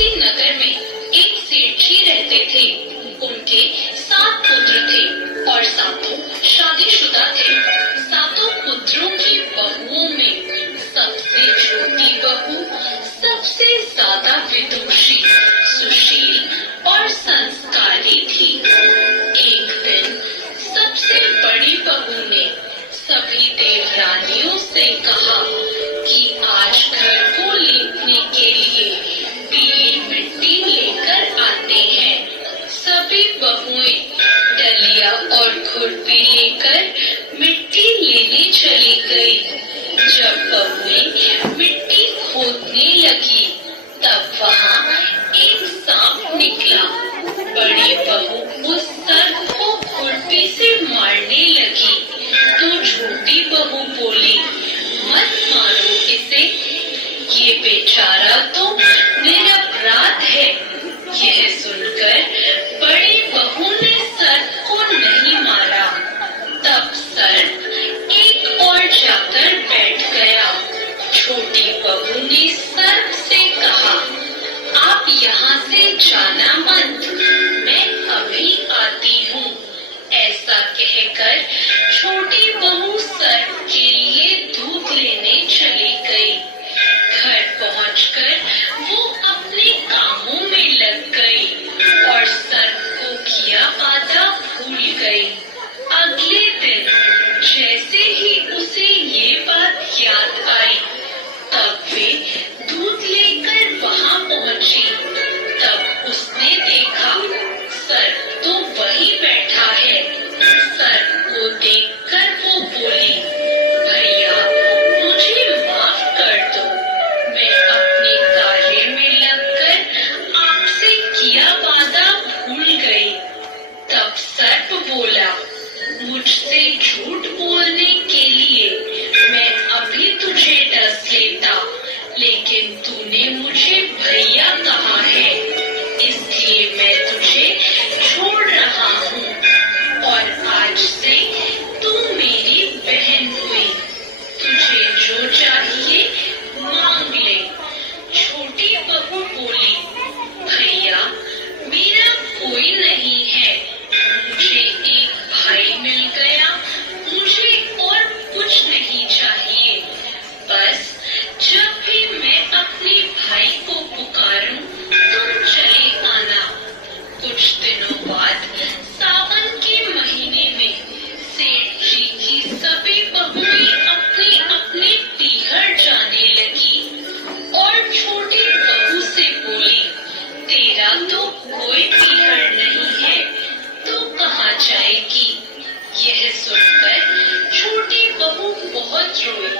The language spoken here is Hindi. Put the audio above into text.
किसी नगर में एक सेठ जी रहते थे। उनके 7 पुत्र थे और सातों शादीशुदा थे। सातों पुत्रों की बहुओं में सबसे छोटी बहू सबसे ज्यादा विदुषी, सुशील और संस्कारी थी। एक दिन सबसे बड़ी बहू ने सभी देवरानियों से कहा कि आज घर को लीपने के लिए पीली मिट्टी लेकर आते हैं। सभी बहुएं डलिया और खुरपी लेकर मिट्टी लेने चली गई। जब बहुएं मिट्टी खोदने लगी तब वहाँ एक सांप निकला। बड़ी बहू उस सर्प को खुरपी से मारने लगी तो छोटी बहू बोली, मत मारो इसे, ये बेचारा तो निरपराध है। यह सुनकर बड़ी बहू ने सर्प को नहीं मारा। तब सर्प एक और जाकर बैठ गया। छोटी बहू ने सर्प से कहा, आप यहाँ से जाना मत, मैं अभी आती हूँ। ऐसा कहकर छोटी बहू सर्प के लिए दूध लेने चली गई। घर पहुंचकर वो अपने कामों में लग गई और सर्प को किया वादा भूल गई। अगले दिन जैसे ही उसे ये बात याद आई तब वे दूध लेकर वहाँ पहुंची। तब उसने देखा सर्प तो वहीं बैठा है। सर्प को देखकर वो बोली, भैया मुझे माफ कर दो, मैं अपने कार्य में लगकर आपसे किया वादा भूल गई। तब सर्प बोला, मुझसे झूठ बोलने के लिए मैं अभी तुझे डस लेता, लेकिन तूने मुझे भैया कहा है, इसलिए मैं तुझे छोड़ रहा हूँ और आज से तू मेरी बहन हुई। तुझे जो चाहिए मांग ले। छोटी बहू बोली, भैया मेरा कोई नहीं है, मुझे एक भाई मिल गया, मुझे और कुछ नहीं चाहिए। बस जब भी मैं अपने भाई को पुकारूं तुम चले आना। कुछ दिनों बाद सावन के महीने में सेठ जी की सभी बहुएं अपने अपने पीहर जाने लगी और छोटी बहू से बोली, तेरा तो कोई पीहर नहीं है, तो कहाँ जाएगी? यह सुनकर छोटी बहू बहुत रोई